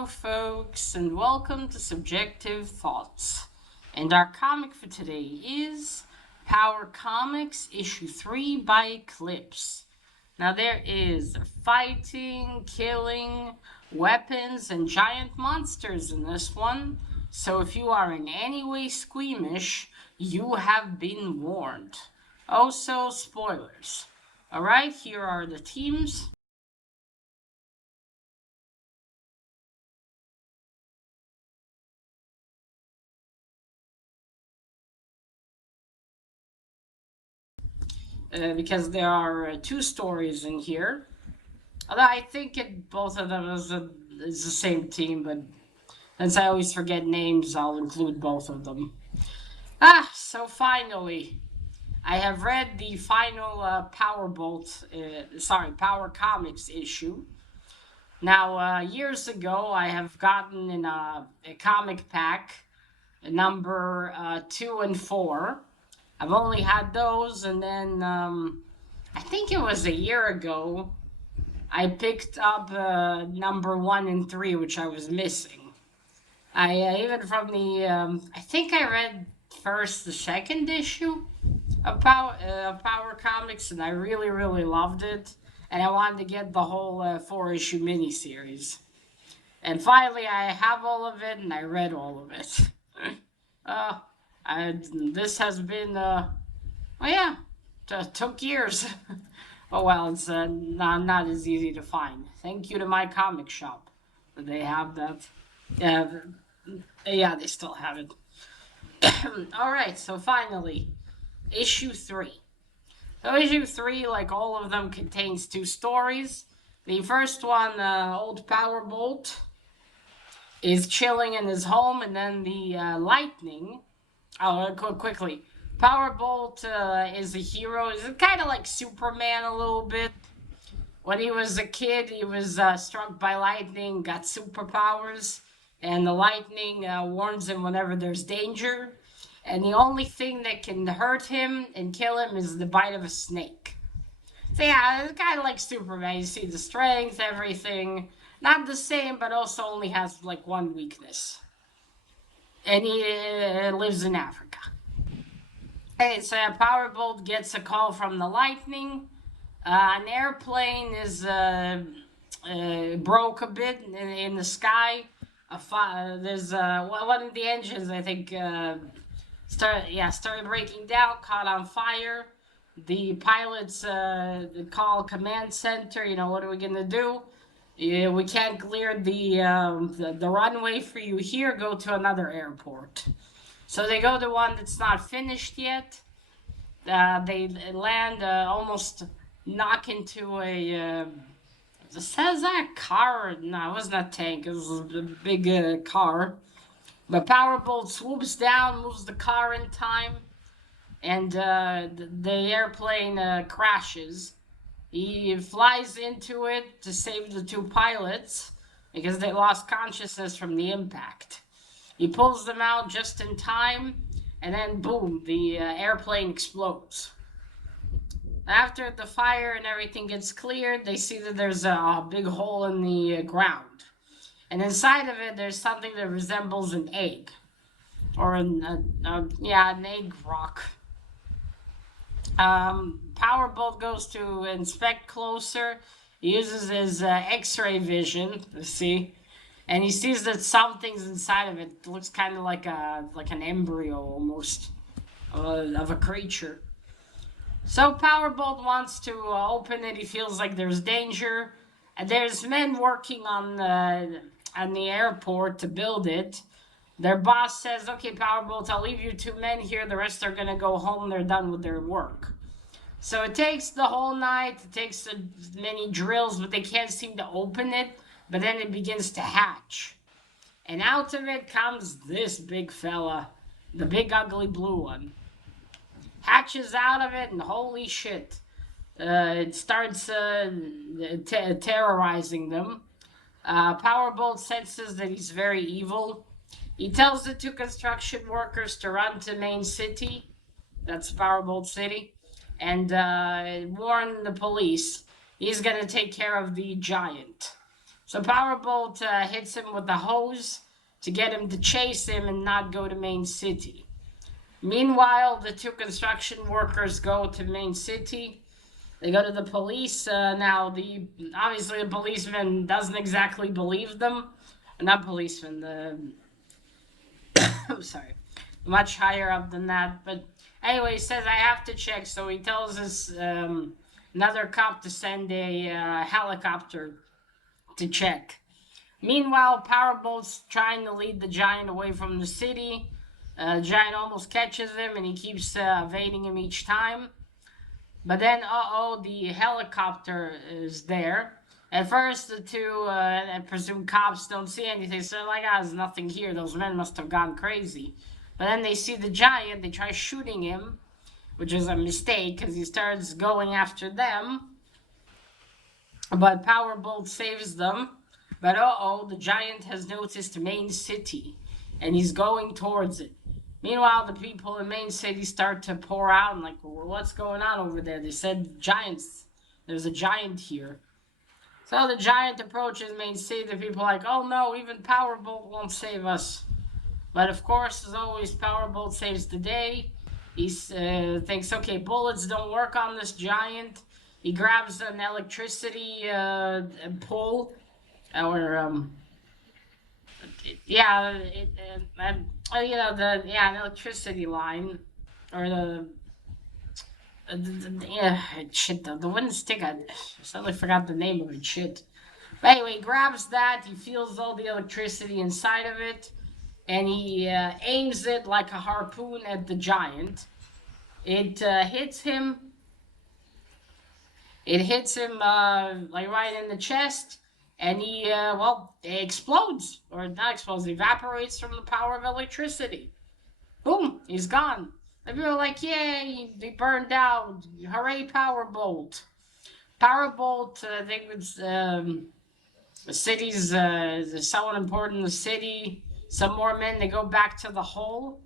Hello, folks, and welcome to Subjective Thoughts. And our comic for today is Power Comics Issue 3 by Eclipse. Now, there is fighting, killing, weapons, and giant monsters in this one. So, if you are in any way squeamish, you have been warned. Also, spoilers. Alright, here are the teams. Because there are two stories in here. Although I think both of them is the same team, but since I always forget names, I'll include both of them. So finally, I have read the final Power Comics issue. Now, years ago, I have gotten in a comic pack, number 2 and 4. I've only had those, and then I think it was a year ago, I picked up number 1 and 3, which I was missing. Even from the, I think I read first the second issue of Power Comics, and I really, really loved it. And I wanted to get the whole 4-issue miniseries. And finally, I have all of it, and I read all of it. uh, this has been, took years. Oh well, it's not as easy to find. Thank you to my comic shop. They have that. Yeah, they still have it. Alright, so finally, issue 3. So issue 3, like all of them, contains 2 stories. The first one, Old Powerbolt, is chilling in his home, and then the Lightning. Quickly. Powerbolt is a hero. He's kind of like Superman a little bit. When he was a kid, he was struck by lightning, got superpowers, and the lightning warns him whenever there's danger. And the only thing that can hurt him and kill him is the bite of a snake. So yeah, it's kind of like Superman. You see the strength, everything. Not the same, but also only has like one weakness. And he lives in Africa. Hey, so Powerbolt gets a call from the Lightning. An airplane is broke a bit in the sky. There's one of the engines, I think, started breaking down, caught on fire. The pilots call command center. You know, what are we gonna do? We can't clear the runway for you here. Go to another airport. So they go to one that's not finished yet. They land, almost knock into a. Says that car? No, it wasn't a tank. It was a big car. But Powerbolt swoops down, moves the car in time, and the airplane crashes. He flies into it to save the 2 pilots because they lost consciousness from the impact. He pulls them out just in time, and then boom, the airplane explodes. After the fire and everything gets cleared, they see that there's a big hole in the ground. And inside of it, there's something that resembles an egg. Or an egg rock. Powerbolt goes to inspect closer. He uses his X-ray vision to see, and he sees that something's inside of it. It looks kind of like an embryo almost of a creature. So Powerbolt wants to open it. He feels like there's danger, and there's men working on the airport to build it. Their boss says, "Okay, Powerbolt, I'll leave you 2 men here. The rest are gonna go home. They're done with their work." So it takes the whole night. It takes many drills, but they can't seem to open it. But then it begins to hatch. And out of it comes this big fella. The big ugly blue one. Hatches out of it, and holy shit. It starts terrorizing them. Powerbolt senses that he's very evil. He tells the 2 construction workers to run to Main City. That's Powerbolt City. And warn the police. He's going to take care of the giant. So Powerbolt hits him with the hose to get him to chase him and not go to Main City. Meanwhile, the two construction workers go to Main City. They go to the police. Now, obviously the policeman doesn't exactly believe them. Not policeman, sorry, much higher up than that. But anyway, he says, I have to check. So he tells us another cop to send a helicopter to check. Meanwhile, Powerbolt's trying to lead the Giant away from the city. Giant almost catches him, and he keeps evading him each time. But then, the helicopter is there. At first, the two, I presume cops don't see anything, so they're like, there's nothing here. Those men must have gone crazy. But then they see the Giant, they try shooting him, which is a mistake, because he starts going after them. But Powerbolt saves them. But the Giant has noticed Main City, and he's going towards it. Meanwhile, the people in Main City start to pour out, and like, well, what's going on over there? They said giants. There's a giant here. So the Giant approaches Main City. The people are like, oh no, even Powerbolt won't save us. But of course, as always, Powerbolt saves the day. He thinks, okay, bullets don't work on this Giant. He grabs an electricity pole. An electricity line, or the wooden stick. I suddenly forgot the name of it. Shit. But anyway, he grabs that. He feels all the electricity inside of it, and he aims it like a harpoon at the Giant. It hits him. It hits him like right in the chest. And he, explodes. Or not explodes, evaporates from the power of electricity. Boom, he's gone. And people are like, yay, they burned out. Hooray, Powerbolt. Powerbolt, I think it's, the city's, someone important in the city. Some more men, they go back to the hole.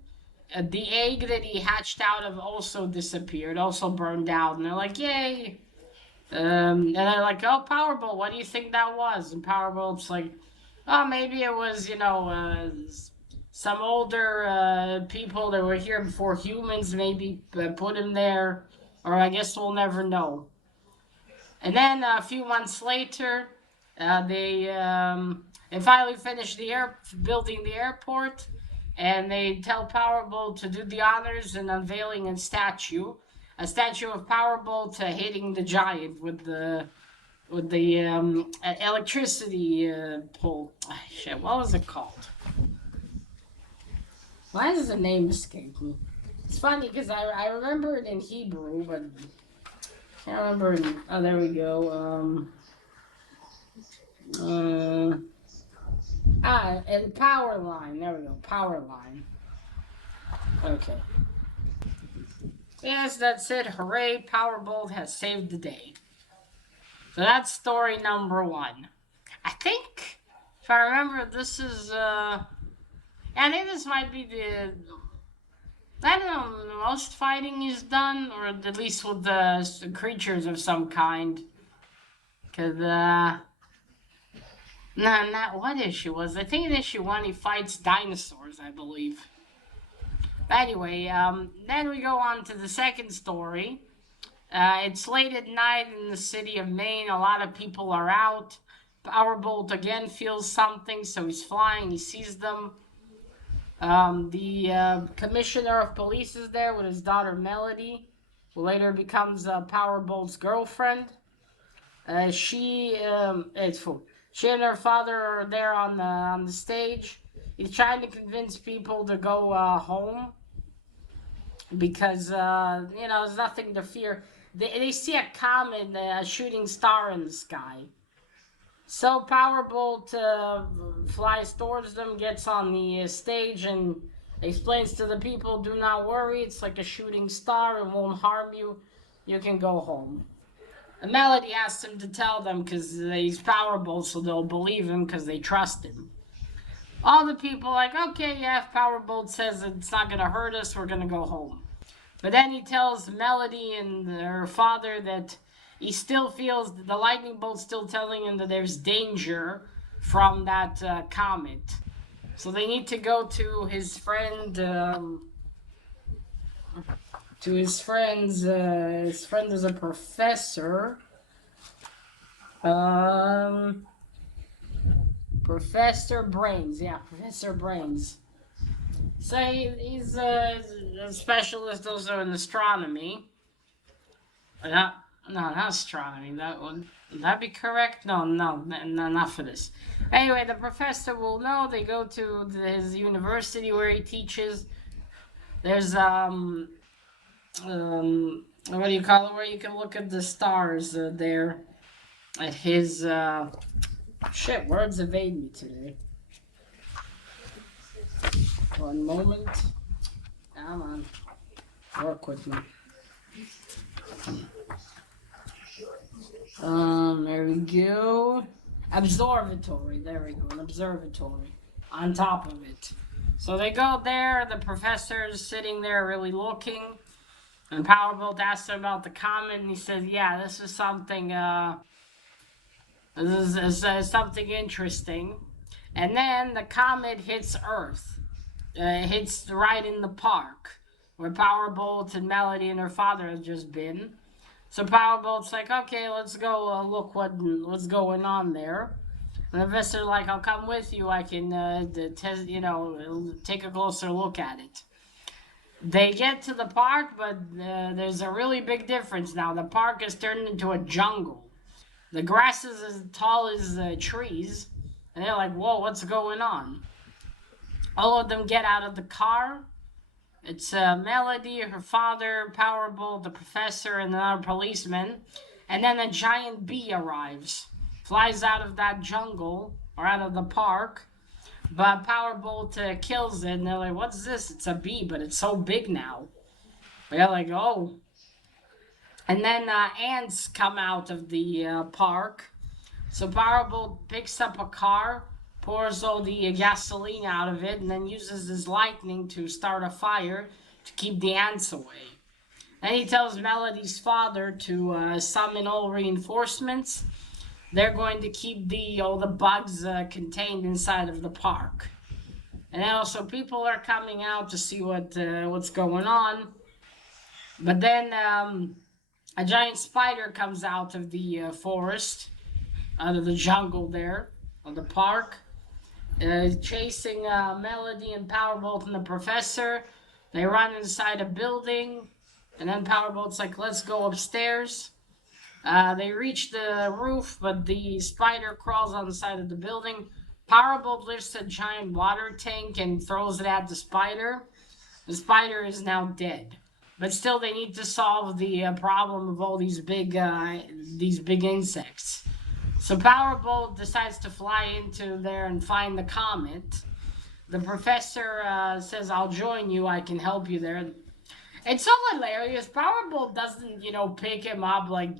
The egg that he hatched out of also disappeared, also burned out. And they're like, yay. And they're like, oh, Powerbolt, what do you think that was? And Powerbolt's like, oh, maybe it was, some older people that were here before humans maybe put him there, or I guess we'll never know. And then a few months later, they finally finish building the airport, and they tell Powerbolt to do the honors in unveiling a statue of Powerbolt hitting the Giant with the electricity pole. Shit, what was it called? Why does the name escape me? It's funny because I remember it in Hebrew, but I can't remember. There we go. And power line. There we go. Power line. Okay. Yes, that's it. Hooray, Powerbolt has saved the day. So that's story number 1. I think, if I remember, this is, I think this might be the most fighting he's done, or at least with the creatures of some kind. Because, not what issue was. I think in issue 1 he fights dinosaurs, I believe. But anyway, then we go on to the second story. It's late at night in the city of Maine. A lot of people are out. Powerbolt again feels something, so he's flying. He sees them. The commissioner of police is there with his daughter Melody, who later becomes Powerbolt's girlfriend. She and her father are there on the stage. He's trying to convince people to go home because, there's nothing to fear. They see a comet, a shooting star in the sky. So Powerbolt flies towards them, gets on the stage, and explains to the people, do not worry, it's like a shooting star, it won't harm you, you can go home. And Melody asks him to tell them because he's Powerbolt, so they'll believe him because they trust him. All the people are like, okay, yeah, if Powerbolt says it's not going to hurt us, we're going to go home. But then he tells Melody and her father that he still feels the lightning bolt still telling him that there's danger, from that comet. So they need to go to his friend. To his friend's. His friend is a professor. Professor Brains. Yeah, Professor Brains. So he's a specialist also in astronomy. Not, no, not astronomy. That would that be correct? No, not for this. Anyway, the professor will know. They go to his university where he teaches. There's what do you call it? Where you can look at the stars there at his shit. Words evade me today. One moment. Come on, work with me. There we go. Observatory. There we go. An observatory on top of it. So they go there. The professor's sitting there, really looking. And Powerbolt asks him about the comet, and he says, "Yeah, this is something. This is something interesting." And then the comet hits Earth. It hits right in the park where Powerbolt and Melody and her father have just been. So Powerbolt's like, "Okay, let's go look what's going on there." And the professor's like, "I'll come with you. I can take a closer look at it." They get to the park, but there's a really big difference now. The park is turned into a jungle. The grass is as tall as trees, and they're like, "Whoa, what's going on?" All of them get out of the car. It's Melody, her father, Powerbolt, the professor, and another policeman. And then a giant bee arrives. Flies out of that jungle, or out of the park. But Powerbolt kills it, and they're like, "What's this? It's a bee, but it's so big now." They're like, "Oh." And then ants come out of the park. So Powerbolt picks up a car, pours all the gasoline out of it, and then uses his lightning to start a fire to keep the ants away. Then he tells Melody's father to summon all reinforcements. They're going to keep all the bugs contained inside of the park. And then also people are coming out to see what's going on. But then a giant spider comes out of the forest, out of the jungle there, of the park. Chasing Melody and Powerbolt and the professor. They run inside a building, and then Powerbolt's like, "Let's go upstairs." They reach the roof, but the spider crawls on the side of the building. Powerbolt lifts a giant water tank and throws it at the spider. The spider is now dead. But still, they need to solve the problem of all these big insects. So Powerbolt decides to fly into there and find the comet. The professor says, "I'll join you. I can help you there." It's so hilarious. Powerbolt doesn't, pick him up like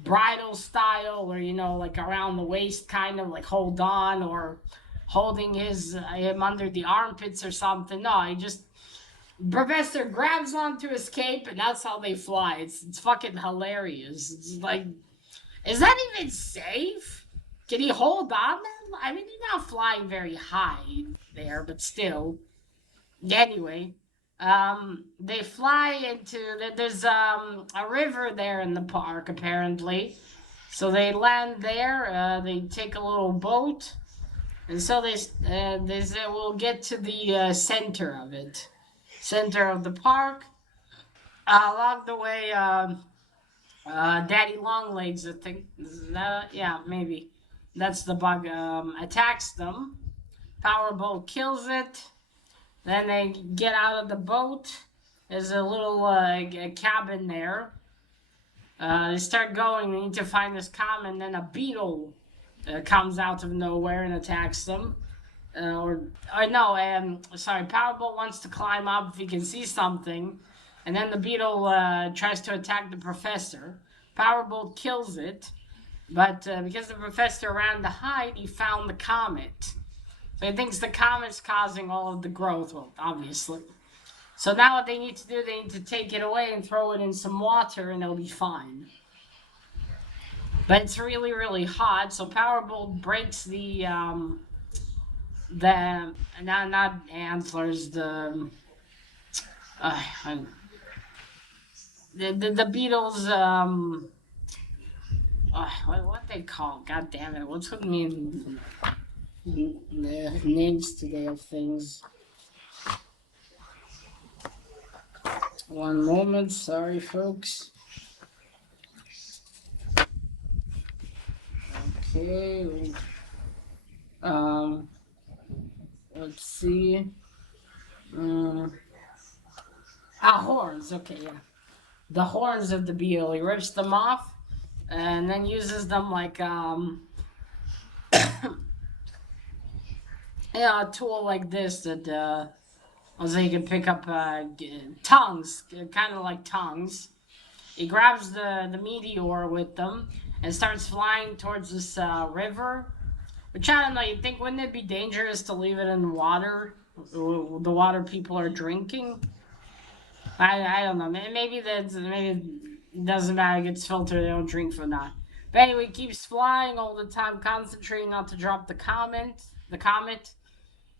bridal style or, like around the waist kind of like hold on or holding him under the armpits or something. No, Professor grabs onto his cape and that's how they fly. It's fucking hilarious. It's like, is that even safe? Can he hold on then? I mean, he's not flying very high there, but still. Anyway, they fly into there's a river there in the park apparently. So they land there. They take a little boat, and so they say we'll get to the center of it, center of the park. Along the way, Daddy Longlegs, I think, yeah, maybe that's the bug. Attacks them. Powerbolt kills it. Then they get out of the boat. There's a little cabin there. They start going. They need to find this comet. And then a beetle comes out of nowhere and attacks them. Powerbolt wants to climb up if he can see something. And then the beetle tries to attack the professor. Powerbolt kills it. But because the professor ran to hide, he found the comet. So he thinks the comet's causing all of the growth, well, obviously. So now what they need to do, they need to take it away and throw it in some water and it'll be fine. But it's really, really hot, so Powerbolt breaks the not antlers, uh, the Beatles what they call, god damn it, what's with me the names today of things. One moment, sorry folks. Okay, let's see. Horns, okay, yeah. The horns of the beetle, he rips them off and then uses them like yeah, a tool like this that so you can pick up tongues, kind of like tongues. He grabs the meteor with them and starts flying towards this river. Which I don't know. You think wouldn't it be dangerous to leave it in the water? The water people are drinking. I don't know. Maybe maybe it doesn't matter. It gets filtered. They don't drink for that. But anyway, he keeps flying all the time, concentrating not to drop the comet. The comet.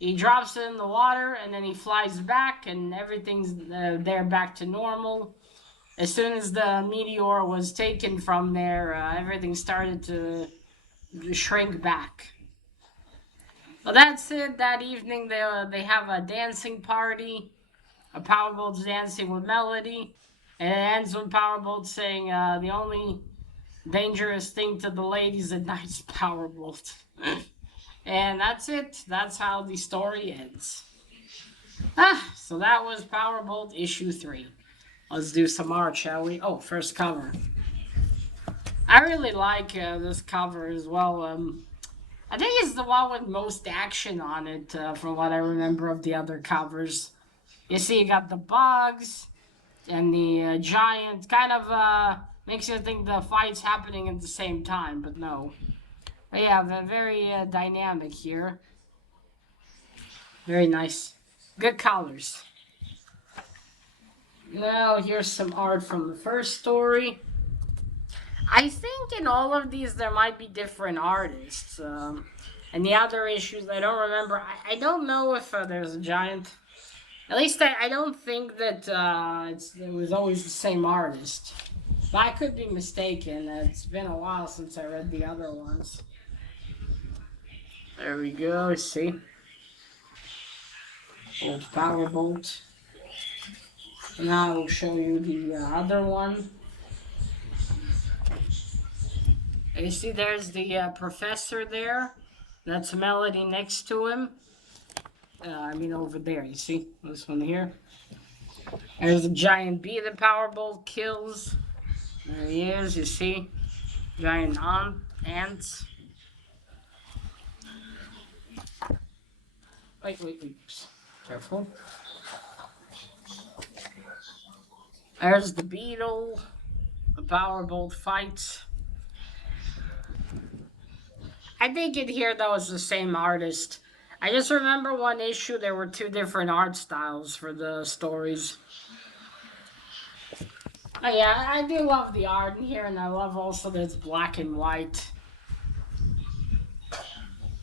He drops it in the water, and then he flies back, and everything's there back to normal. As soon as the meteor was taken from there, everything started to shrink back. Well, that's it. That evening, they have a dancing party. A Powerbolt's dancing with Melody, and it ends with Powerbolt saying, "The only dangerous thing to the ladies at night is Powerbolt." And that's it. That's how the story ends. So that was Powerbolt issue 3. Let's do some art, shall we? Oh, first cover. I really like this cover as well. I think it's the one with most action on it, from what I remember of the other covers. You see, you got the bugs and the giant. Kind of makes you think the fight's happening at the same time, but no. But yeah, very dynamic here. Very nice. Good colors. Now, here's some art from the first story. I think in all of these there might be different artists. And the other issues, I don't remember. I don't know if there's a giant. At least I don't think that it was always the same artist. But I could be mistaken. It's been a while since I read the other ones. There we go, see? Old Powerbolt. Now I'll show you the other one. You see there's the professor there. That's Melody next to him. I mean over there, you see? This one here. There's a giant bee that Powerbolt kills. There he is, you see? Giant ants. Wait. Careful. There's the beetle. The Powerbolt fights. I think in here that was the same artist. I just remember one issue there were 2 different art styles for the stories. Oh yeah, I do love the art in here, and I love also that it's black and white.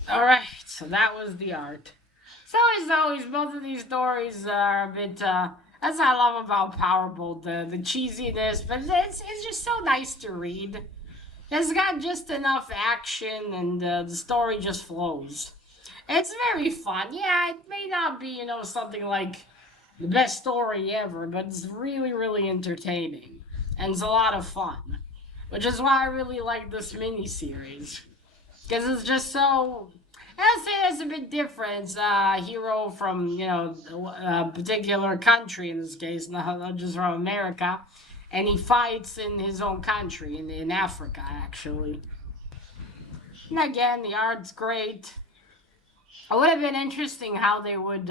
Alright, so that was the art. So as always, both of these stories are a bit, that's what I love about Powerbolt, the cheesiness, but it's just so nice to read. It's got just enough action, and the story just flows. It's very fun. Yeah, it may not be, something like the best story ever, but it's really, really entertaining. And it's a lot of fun. Which is why I really like this miniseries. Because it's just so. I'd say there's a bit different. It's a hero from, a particular country in this case, not just from America. And he fights in his own country, in Africa, actually. And again, the art's great. It would have been interesting how they would,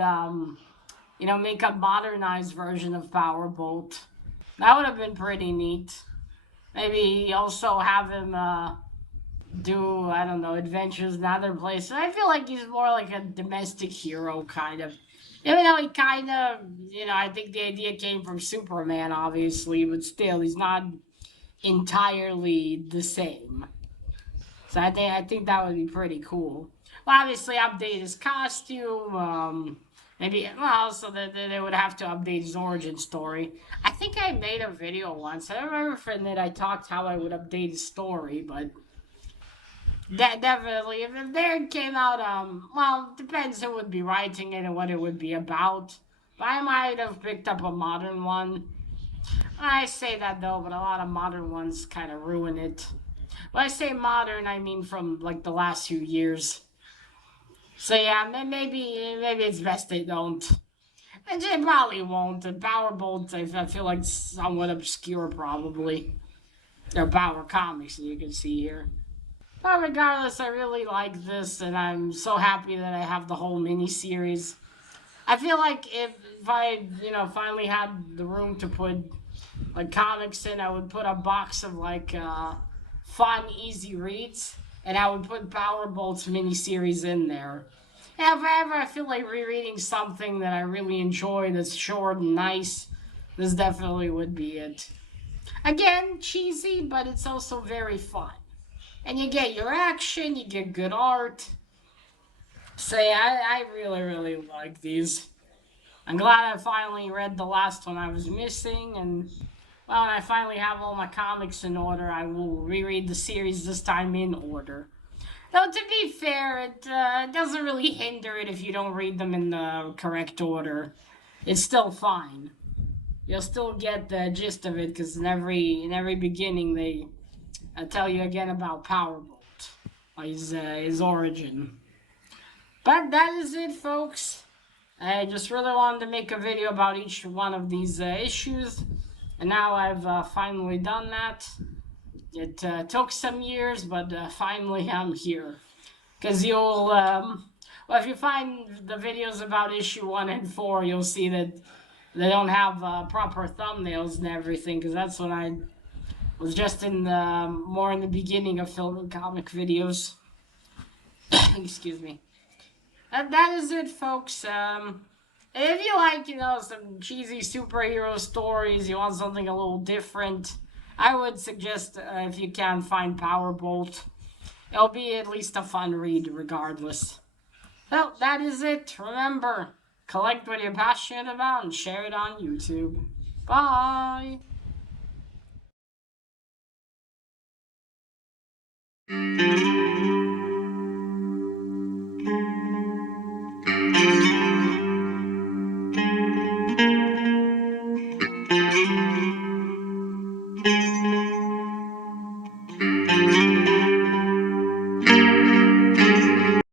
make a modernized version of Powerbolt. That would have been pretty neat. Maybe also have him do, I don't know, adventures in other places. I feel like he's more like a domestic hero, kind of. Even though he kind of, I think the idea came from Superman, obviously, but still, he's not entirely the same. So I think that would be pretty cool. Well, obviously update his costume. Maybe well, so that they would have to update his origin story. I think I made a video once. I don't remember if in it I talked how I would update his story, but that definitely if there came out well, depends who would be writing it and what it would be about. But I might have picked up a modern one. I say that though, but a lot of modern ones kind of ruin it. When I say modern, I mean from like the last few years. So yeah, maybe it's best they don't. And they probably won't. And Powerbolt, I feel like somewhat obscure probably. Or Power Comics, as you can see here. But regardless, I really like this, and I'm so happy that I have the whole mini series. I feel like if I, finally had the room to put like comics in, I would put a box of like fun, easy reads, and I would put Powerbolt's miniseries in there. And if ever I feel like rereading something that I really enjoy that's short and nice, this definitely would be it. Again, cheesy, but it's also very fun. And you get your action, you get good art. So yeah, I really, really like these. I'm glad I finally read the last one I was missing, and well, when I finally have all my comics in order, I will reread the series this time in order. Though, to be fair, it doesn't really hinder it if you don't read them in the correct order. It's still fine. You'll still get the gist of it because in every beginning they tell you again about Powerbolt, his origin. But that is it, folks. I just really wanted to make a video about each one of these issues, and now I've finally done that. It took some years, but finally I'm here. Because well, if you find the videos about issue 1 and 4, you'll see that they don't have proper thumbnails and everything, because that's when I was just more in the beginning of filming comic videos. Excuse me. And that is it, folks. If you like, some cheesy superhero stories, you want something a little different, I would suggest if you can find Powerbolt. It'll be at least a fun read regardless. Well, that is it. Remember, collect what you're passionate about and share it on YouTube. Bye!